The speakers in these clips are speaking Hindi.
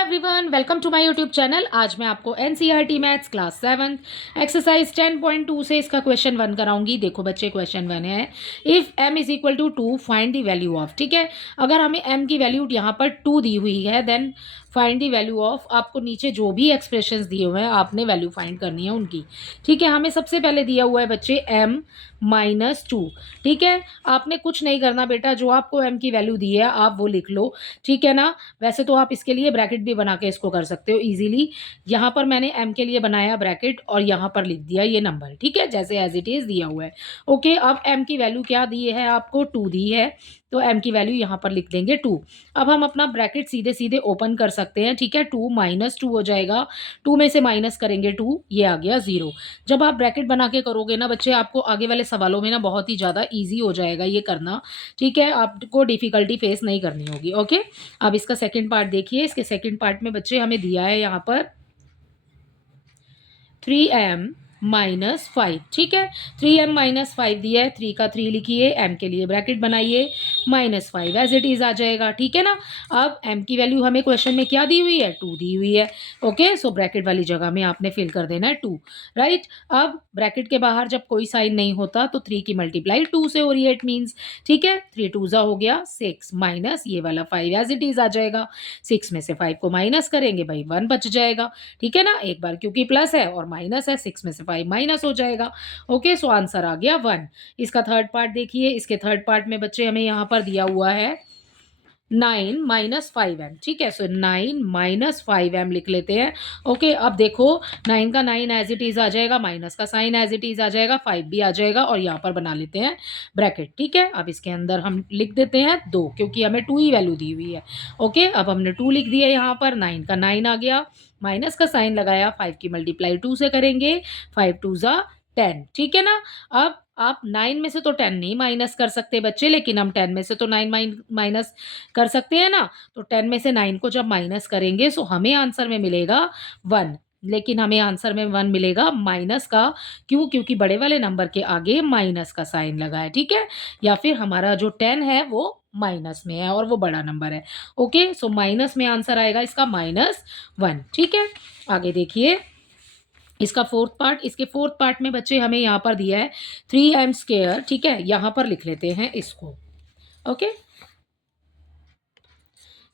Everyone, welcome to my YouTube channel. आज मैं आपको एनसीईआरटी मैथ्स क्लास 7 एक्सरसाइज 10.2 से इसका क्वेश्चन 1 कराऊंगी। देखो बच्चे, क्वेश्चन 1 है, if m is equal to 2 find the value of. ठीक है, अगर हमें m की वैल्यू यहाँ पर 2 दी हुई है, then find the value of. आपको नीचे जो भी एक्सप्रेशंस दिए हुए हैं आपने वैल्यू फाइंड करनी है उनकी। ठीक है, हमें सबसे पहले दिया हुआ है बच्चे m -2। ठीक है, आपने कुछ नहीं करना बेटा, जो आपको m की वैल्यू दी है आप वो लिख लो। ठीक है ना, वैसे तो आप इसके लिए ब्रैकेट भी बना के इसको कर सकते हो इजीली। यहाँ पर मैंने m के लिए बनाया ब्रैकेट और यहाँ पर लिख दिया ये नंबर। ठीक है, जैसे एज इट इज़ दिया हुआ है। ओके, अब m की वैल्यू क्या दी है आपको? 2 दी है, तो m की वैल्यू यहाँ पर लिख देंगे 2। अब हम अपना ब्रैकेट सीधे सीधे ओपन कर सकते हैं। ठीक है, 2 -2 हो जाएगा, 2 में से माइनस करेंगे 2, ये आ गया 0। जब आप ब्रैकेट बना के करोगे ना बच्चे, आपको आगे वाले सवालों में ना बहुत ही ज़्यादा ईजी हो जाएगा ये करना। ठीक है, आपको डिफ़िकल्टी फेस नहीं करनी होगी। ओके, अब इसका सेकंड पार्ट देखिए। इसके सेकंड पार्ट में बच्चे हमें दिया है यहाँ पर 3m -5। ठीक है, 3m -5 दिया है, 3 का 3 लिखिए, m के लिए ब्रैकेट बनाइए, -5 एज इट इज़ आ जाएगा। ठीक है ना, अब m की वैल्यू हमें क्वेश्चन में क्या दी हुई है? 2 दी हुई है। ओके, सो ब्रैकेट वाली जगह में आपने फिल कर देना है 2। राइट, अब ब्रैकेट के बाहर जब कोई साइन नहीं होता तो 3 की मल्टीप्लाई 2 से हो रही है, इट मीन्स। ठीक है, 3 2 ज़ा हो गया 6 माइनस ये वाला 5 एज इट इज़ आ जाएगा। 6 में से 5 को माइनस करेंगे भाई 1 बच जाएगा। ठीक है ना, एक बार क्योंकि प्लस है और माइनस है, 6 में से 5 माइनस हो जाएगा। ओके, सो आंसर आ गया 1। इसका थर्ड पार्ट देखिए। इसके थर्ड पार्ट में बच्चे हमें यहाँ पर दिया हुआ है 9 -5m। ठीक है, सो 9 -5m लिख लेते हैं। ओके, अब देखो 9 का 9 एज इट इज़ आ जाएगा, माइनस का साइन एज इट इज़ आ जाएगा, 5 भी आ जाएगा और यहाँ पर बना लेते हैं ब्रैकेट। ठीक है, अब इसके अंदर हम लिख देते हैं 2, क्योंकि हमें 2 ही वैल्यू दी हुई है। ओके, अब हमने 2 लिख दिया यहाँ पर, 9 का 9 आ गया, माइनस का साइन लगाया, 5 की मल्टीप्लाई 2 से करेंगे, 5 2 ज़ा 10। ठीक है ना, अब आप 9 में से तो 10 नहीं माइनस कर सकते बच्चे, लेकिन हम 10 में से तो 9 माइनस कर सकते हैं ना। तो 10 में से 9 को जब माइनस करेंगे सो हमें आंसर में मिलेगा 1, लेकिन हमें आंसर में 1 मिलेगा माइनस का। क्यों? क्योंकि बड़े वाले नंबर के आगे माइनस का साइन लगा है। ठीक है, या फिर हमारा जो 10 है वो माइनस में है और वो बड़ा नंबर है। ओके, सो माइनस में आंसर आएगा इसका -1। ठीक है, आगे देखिए इसका फोर्थ पार्ट। इसके फोर्थ पार्ट में बच्चे हमें यहाँ पर दिया है 3m²। ठीक है, यहाँ पर लिख लेते हैं इसको। ओके,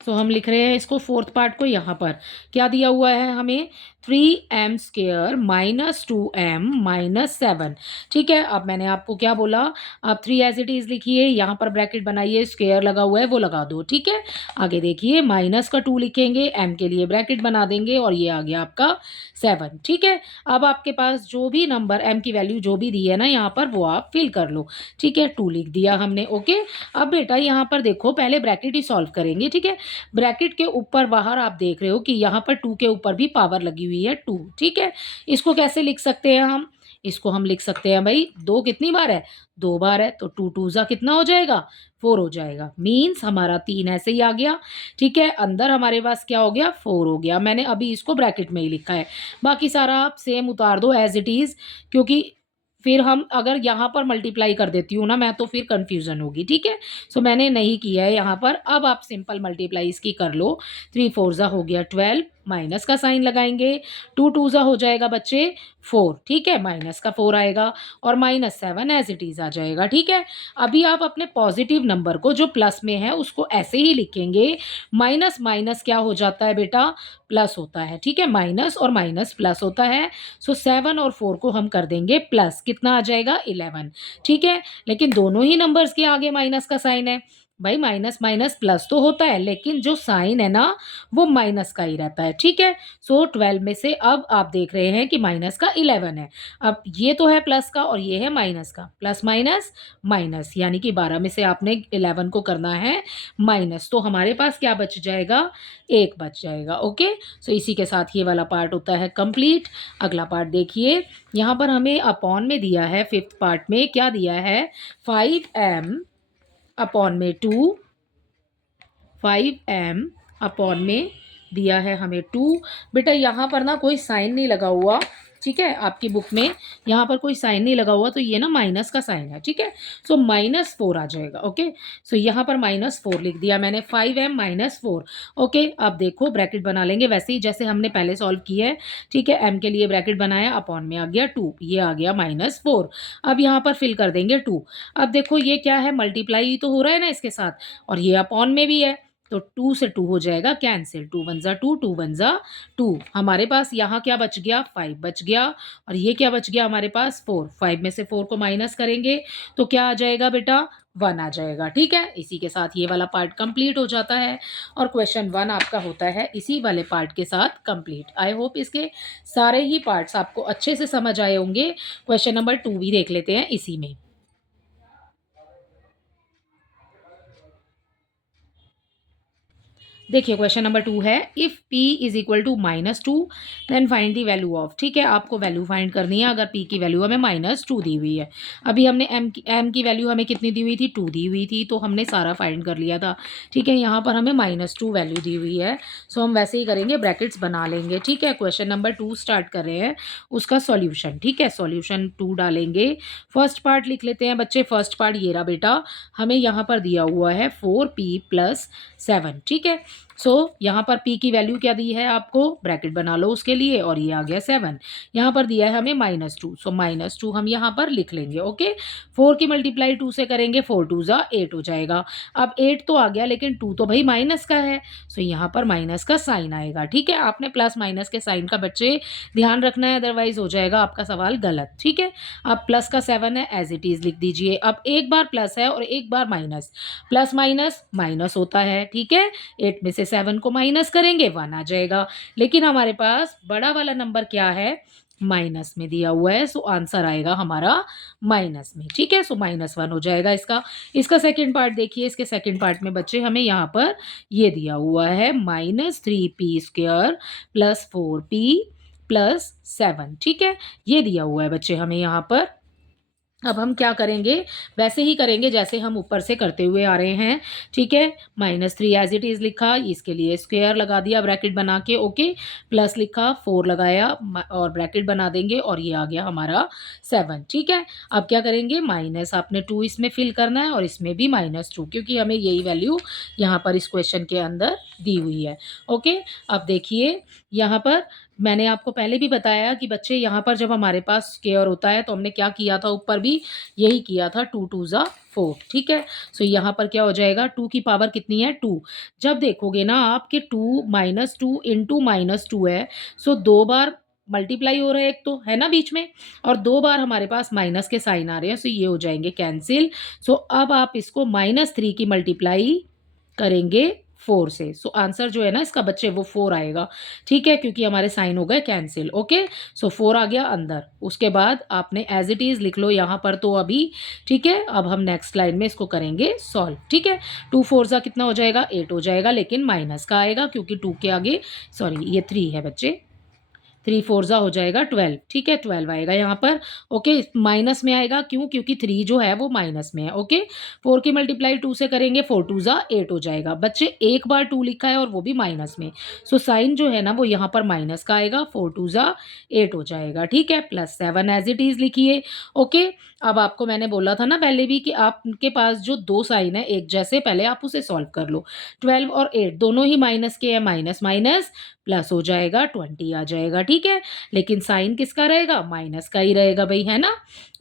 तो हम लिख रहे हैं इसको, फोर्थ पार्ट को। यहाँ पर क्या दिया हुआ है हमें? 3m² -2m -7। ठीक है, अब मैंने आपको क्या बोला? आप 3 एज इट इज़ लिखिए, यहाँ पर ब्रैकेट बनाइए, स्क्वायर लगा हुआ है वो लगा दो। ठीक है, आगे देखिए माइनस का 2 लिखेंगे, m के लिए ब्रैकेट बना देंगे और ये आ गया आपका 7। ठीक है, अब आपके पास जो भी नंबर m की वैल्यू जो भी दी है ना यहाँ पर, वो आप फिल कर लो। ठीक है, 2 लिख दिया हमने। ओके, अब बेटा यहाँ पर देखो, पहले ब्रैकेट ही सॉल्व करेंगे। ठीक है, ब्रैकेट के ऊपर बाहर आप देख रहे हो कि यहाँ पर 2 के ऊपर भी पावर लगी हुई है 2। ठीक है, इसको कैसे लिख सकते हैं हम? इसको हम लिख सकते हैं भाई, 2 कितनी बार है? 2 बार है, तो 2 2 ज़ा कितना हो जाएगा? 4 हो जाएगा। मीन्स हमारा 3 ऐसे ही आ गया। ठीक है, अंदर हमारे पास क्या हो गया? 4 हो गया। मैंने अभी इसको ब्रैकेट में ही लिखा है, बाकी सारा आप सेम उतार दो एज इट इज़, क्योंकि फिर हम अगर यहाँ पर मल्टीप्लाई कर देती हूँ ना मैं, तो फिर कन्फ्यूज़न होगी। ठीक है, सो मैंने नहीं किया है यहाँ पर। अब आप सिंपल मल्टीप्लाई इसकी कर लो। 3 4 ज़ा हो गया 12, माइनस का साइन लगाएंगे, 2 2 ज़ा हो जाएगा बच्चे 4। ठीक है, माइनस का 4 आएगा और -7 एज इट इज़ आ जाएगा। ठीक है, अभी आप अपने पॉजिटिव नंबर को जो प्लस में है उसको ऐसे ही लिखेंगे। माइनस माइनस क्या हो जाता है बेटा? प्लस होता है। ठीक है, माइनस और माइनस प्लस होता है। सो 7 और 4 को हम कर देंगे प्लस, कितना आ जाएगा? 11। ठीक है, लेकिन दोनों ही नंबर्स के आगे माइनस का साइन है। भाई माइनस माइनस प्लस तो होता है, लेकिन जो साइन है ना वो माइनस का ही रहता है। ठीक है, सो 12 में से अब आप देख रहे हैं कि माइनस का 11 है। अब ये तो है प्लस का और ये है माइनस का, प्लस माइनस माइनस, यानी कि 12 में से आपने 11 को करना है माइनस, तो हमारे पास क्या बच जाएगा? 1 बच जाएगा। ओके, सो इसी के साथ ये वाला पार्ट होता है कंप्लीट। अगला पार्ट देखिए, यहाँ पर हमें अपॉन में दिया है, फिफ्थ पार्ट में क्या दिया है? 5m अपॉन में 2, 5m अपॉन में दिया है हमें 2। बेटा यहाँ पर ना कोई साइन नहीं लगा हुआ, ठीक है, आपकी बुक में यहाँ पर कोई साइन नहीं लगा हुआ तो ये ना माइनस का साइन है, ठीक है। सो -4 आ जाएगा, ओके। सो यहाँ पर -4 लिख दिया मैंने, 5m -4। ओके, अब देखो ब्रैकेट बना लेंगे वैसे ही जैसे हमने पहले सॉल्व किया है, ठीक है। m के लिए ब्रैकेट बनाया, अपॉन में आ गया 2, ये आ गया -4। अब यहाँ पर फिल कर देंगे 2। अब देखो ये क्या है, मल्टीप्लाई तो हो रहा है ना इसके साथ, और ये अपॉन में भी है, तो 2 से 2 हो जाएगा कैंसिल, 2 वन ज़ा 2, 2 वन ज़ा 2। हमारे पास यहाँ क्या बच गया, 5 बच गया, और ये क्या बच गया हमारे पास, 4। 5 में से 4 को माइनस करेंगे तो क्या आ जाएगा बेटा, 1 आ जाएगा, ठीक है। इसी के साथ ये वाला पार्ट कंप्लीट हो जाता है, और क्वेश्चन 1 आपका होता है इसी वाले पार्ट के साथ कंप्लीट। आई होप इसके सारे ही पार्ट्स आपको अच्छे से समझ आए होंगे। क्वेश्चन नंबर 2 भी देख लेते हैं इसी में। देखिए क्वेश्चन नंबर 2 है, if p is equal to -2 then find the value of. ठीक है, आपको वैल्यू फाइंड करनी है अगर p की वैल्यू हमें -2 दी हुई है। अभी हमने m की वैल्यू हमें कितनी दी हुई थी, 2 दी हुई थी, तो हमने सारा फाइंड कर लिया था। ठीक है, यहाँ पर हमें -2 वैल्यू दी हुई है, सो हम वैसे ही करेंगे, ब्रैकेट्स बना लेंगे। ठीक है, क्वेश्चन नंबर 2 स्टार्ट कर रहे हैं, उसका सॉल्यूशन। ठीक है, सॉल्यूशन 2 डालेंगे। फर्स्ट पार्ट लिख लेते हैं बच्चे। फर्स्ट पार्ट ये रहा बेटा, हमें यहाँ पर दिया हुआ है 4p + 7। ठीक है, सो यहाँ पर p की वैल्यू क्या दी है आपको, ब्रैकेट बना लो उसके लिए, और ये आ गया 7। यहाँ पर दिया है हमें -2, सो -2 हम यहाँ पर लिख लेंगे। ओके, 4 की मल्टीप्लाई 2 से करेंगे, 4 2 ज़ा 8 हो जाएगा। अब 8 तो आ गया, लेकिन 2 तो भाई माइनस का है, सो यहाँ पर माइनस का साइन आएगा। ठीक है, आपने प्लस माइनस के साइन का बच्चे ध्यान रखना है, अदरवाइज हो जाएगा आपका सवाल गलत। ठीक है, अब प्लस का 7 है, एज इट इज़ लिख दीजिए। अब एक बार प्लस है और एक बार माइनस, प्लस माइनस माइनस होता है। ठीक है, 8 में से 7 को माइनस करेंगे, 1 आ जाएगा। लेकिन हमारे पास बड़ा वाला नंबर क्या है, माइनस में दिया हुआ है, सो आंसर आएगा हमारा माइनस में। ठीक है, सो -1 हो जाएगा इसका। इसका सेकंड पार्ट देखिए, इसके सेकंड पार्ट में बच्चे हमें यहाँ पर ये दिया हुआ है -3p² + 4p + 7। ठीक है, ये दिया हुआ है बच्चे हमें यहाँ पर। अब हम क्या करेंगे, वैसे ही करेंगे जैसे हम ऊपर से करते हुए आ रहे हैं। ठीक है, -3 एज इट इज़ लिखा, इसके लिए स्क्वायर लगा दिया ब्रैकेट बना के। ओके, प्लस लिखा, 4 लगाया और ब्रैकेट बना देंगे, और ये आ गया हमारा 7। ठीक है, अब क्या करेंगे, माइनस आपने 2 इसमें फिल करना है, और इसमें भी -2, क्योंकि हमें यही वैल्यू यहाँ पर इस क्वेश्चन के अंदर दी हुई है। ओके, अब देखिए यहाँ पर मैंने आपको पहले भी बताया कि बच्चे यहाँ पर जब हमारे पास स्क्वायर होता है तो हमने क्या किया था, ऊपर भी यही किया था, 2 2 ज़ा 4। ठीक है, सो यहाँ पर क्या हो जाएगा, 2 की पावर कितनी है, 2। जब देखोगे ना आपके 2 -2 इंटू -2 है, सो 2 बार मल्टीप्लाई हो रहा है, एक तो है ना बीच में, और 2 बार हमारे पास माइनस के साइन आ रहे हैं, सो ये हो जाएंगे कैंसिल। सो अब आप इसको -3 की मल्टीप्लाई करेंगे 4 से, सो आंसर जो है ना इसका बच्चे वो 4 आएगा। ठीक है, क्योंकि हमारे साइन हो गए कैंसिल। ओके, सो 4 आ गया अंदर। उसके बाद आपने एज इट इज़ लिख लो यहाँ पर तो अभी। ठीक है, अब हम नेक्स्ट लाइन में इसको करेंगे सॉल्व। ठीक है, 2 4 ज़ा कितना हो जाएगा, 8 हो जाएगा, लेकिन माइनस का आएगा क्योंकि 2 के आगे, सॉरी ये 3 है बच्चे, 3 4 ज़ा हो जाएगा 12। ठीक है, 12 आएगा यहाँ पर। ओके, माइनस में आएगा क्यों, क्योंकि 3 जो है वो माइनस में है। ओके, 4 की मल्टीप्लाई 2 से करेंगे, 4 2 ज़ा 8 हो जाएगा। बच्चे एक बार 2 लिखा है और वो भी माइनस में, सो साइन जो है ना वो यहाँ पर माइनस का आएगा, 4 2 ज़ा 8 हो जाएगा। ठीक है, +7 एज इट इज़ लिखिए। ओके, अब आपको मैंने बोला था ना पहले भी कि आपके पास जो 2 साइन है एक जैसे, पहले आप उसे सॉल्व कर लो। 12 और 8 दोनों ही माइनस के हैं, माइनस माइनस प्लस हो जाएगा, 20 आ जाएगा। ठीक है, लेकिन साइन किसका रहेगा, माइनस का ही रहेगा भाई, है ना।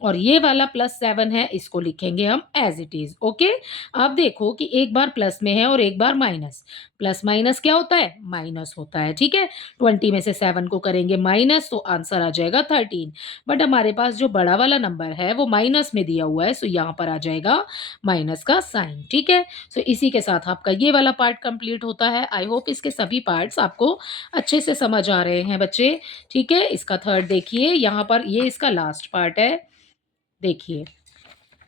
और ये वाला +7 है, इसको लिखेंगे हम एज इट इज़। ओके, अब देखो कि एक बार प्लस में है और एक बार माइनस, प्लस माइनस क्या होता है, माइनस होता है। ठीक है, 20 में से 7 को करेंगे माइनस, तो आंसर आ जाएगा 13। बट हमारे पास जो बड़ा वाला नंबर है वो माइनस में दिया हुआ है, सो यहाँ पर आ जाएगा माइनस का साइन। ठीक है, सो इसी के साथ आपका ये वाला पार्ट कंप्लीट होता है। आई होप इसके सभी पार्ट्स आपको अच्छे से समझ आ रहे हैं बच्चे। ठीक है, इसका थर्ड देखिए, यहाँ पर ये इसका लास्ट पार्ट है। देखिए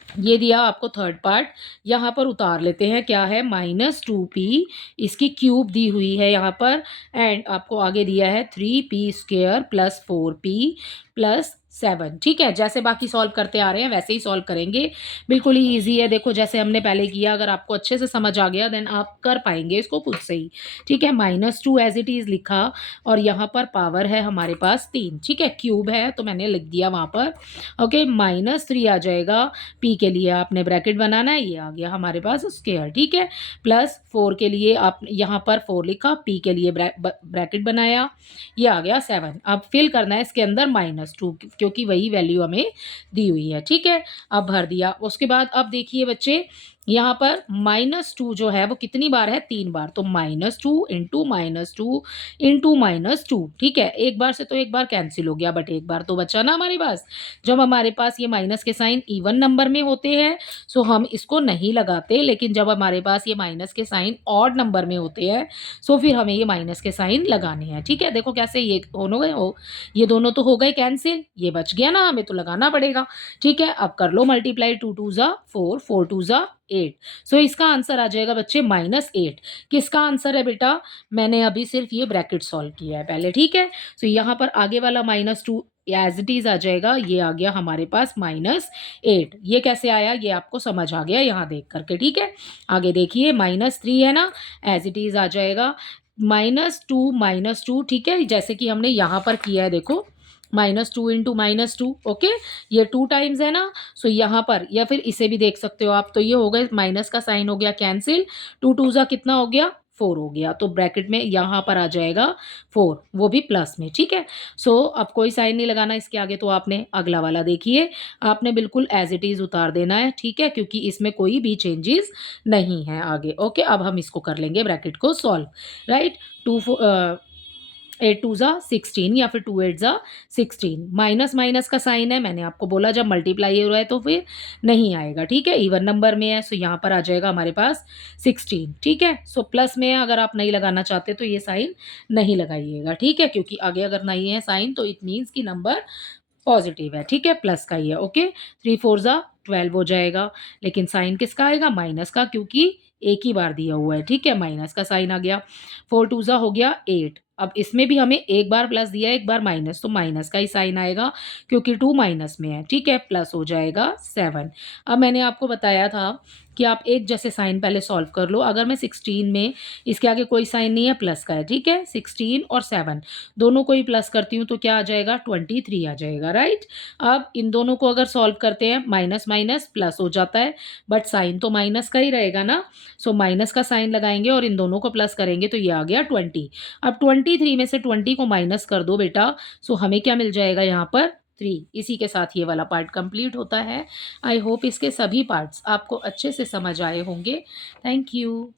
ये दिया आपको थर्ड पार्ट, यहाँ पर उतार लेते हैं, क्या है, -2p, इसकी क्यूब दी हुई है यहाँ पर, एंड आपको आगे दिया है 3p² + 4p + 7, ठीक है? जैसे बाकी सॉल्व करते आ रहे हैं वैसे ही सॉल्व करेंगे। बिल्कुल ही ईज़ी है, देखो जैसे हमने पहले किया, अगर आपको अच्छे से समझ आ गया देन आप कर पाएँगे इसको खुद से ही, ठीक है? -2 एज़ इट इज़ लिखा और यहाँ पर पावर है हमारे पास 3, ठीक है? क्यूब है तो मैंने लिख दिया वहाँ पर, ओके? -3 आ जाएगा, p के लिए आपने ब्रैकेट बनाना है, ये आ गया हमारे पास स्क्वायर, ठीक है? प्लस 4 के लिए आप यहाँ पर 4 लिखा, p के लिए ब्रैकेट बनाया, ये आ गया 7। अब फिल करना है इसके अंदर -2 क्योंकि वही वैल्यू हमें दी हुई है, ठीक है? अब भर दिया। उसके बाद अब देखिए बच्चे, यहाँ पर -2 जो है वो कितनी बार है? 3 बार। तो -2 इंटू -2 इंटू -2, ठीक है? एक बार से तो एक बार कैंसिल हो गया, बट एक बार तो बचा ना हमारे पास। जब हमारे पास ये माइनस के साइन इवन नंबर में होते हैं सो हम इसको नहीं लगाते, लेकिन जब हमारे पास ये माइनस के साइन ऑड नंबर में होते हैं सो फिर हमें ये माइनस के साइन लगाने हैं, ठीक है? देखो कैसे, ये दोनों गए हो, ये दोनों तो हो गए कैंसिल, ये बच गया ना, हमें तो लगाना पड़ेगा, ठीक है? अब कर लो मल्टीप्लाई, 2 2 ज़ा 4, 4 2 ज़ा 8। सो इसका आंसर आ जाएगा बच्चे -8। किसका आंसर है बेटा? मैंने अभी सिर्फ ये ब्रैकेट सॉल्व किया है पहले, ठीक है? सो यहाँ पर आगे वाला -2 एज़ इट इज़ आ जाएगा, ये आ गया हमारे पास -8। ये कैसे आया ये आपको समझ आ गया यहाँ देख करके, ठीक है? आगे देखिए -3 है ना, एज़ इट इज़ आ जाएगा -2, ठीक है? जैसे कि हमने यहाँ पर किया है देखो, -2 इंटू -2, ओके? ये 2 टाइम्स है ना, सो यहाँ पर, या फिर इसे भी देख सकते हो आप, तो ये हो गए, माइनस का साइन हो गया कैंसिल, 2 2 ज़ा कितना हो गया? 4 हो गया, तो ब्रैकेट में यहाँ पर आ जाएगा 4, वो भी प्लस में, ठीक है? सो अब कोई साइन नहीं लगाना इसके आगे, तो आपने अगला वाला देखिए, आपने बिल्कुल एज़ इट इज़ उतार देना है, ठीक है? क्योंकि इसमें कोई भी चेंजेस नहीं है आगे, ओके? अब हम इसको कर लेंगे ब्रैकेट को सॉल्व, राइट? 8 2 ज़ा 16 या फिर 2 8 ज़ा 16। माइनस माइनस का साइन है, मैंने आपको बोला जब मल्टीप्लाई हो रहा है तो फिर नहीं आएगा, ठीक है? इवन नंबर में है, सो यहाँ पर आ जाएगा हमारे पास 16, ठीक है? सो प्लस में है, अगर आप नहीं लगाना चाहते तो ये साइन नहीं लगाइएगा, ठीक है? क्योंकि आगे अगर नहीं है साइन तो इट मीन्स कि नंबर पॉजिटिव है, ठीक है? प्लस का ही है, ओके? 3 4 ज़ा 12 हो जाएगा, लेकिन साइन किसका आएगा? माइनस का, क्योंकि एक ही बार दिया हुआ है, ठीक है? माइनस का साइन आ गया। 4 2 ज़ा हो गया 8। अब इसमें भी हमें एक बार प्लस दिया है, एक बार माइनस, तो माइनस का ही साइन आएगा क्योंकि 2 माइनस में है, ठीक है? प्लस हो जाएगा 7। अब मैंने आपको बताया था कि आप एक जैसे साइन पहले सॉल्व कर लो। अगर मैं 16 में, इसके आगे कोई साइन नहीं है, प्लस का है, ठीक है? 16 और 7 दोनों को ही प्लस करती हूँ तो क्या आ जाएगा? 23 आ जाएगा, राइट? अब इन दोनों को अगर सॉल्व करते हैं, माइनस माइनस प्लस हो जाता है, बट साइन तो माइनस का ही रहेगा ना, सो माइनस का साइन लगाएंगे और इन दोनों को प्लस करेंगे तो ये आ गया 20। अब 23 में से 20 को माइनस कर दो बेटा, सो हमें क्या मिल जाएगा यहाँ पर? 3। इसी के साथ ये वाला पार्ट कंप्लीट होता है। आई होप इसके सभी पार्ट्स आपको अच्छे से समझ आए होंगे। Thank you.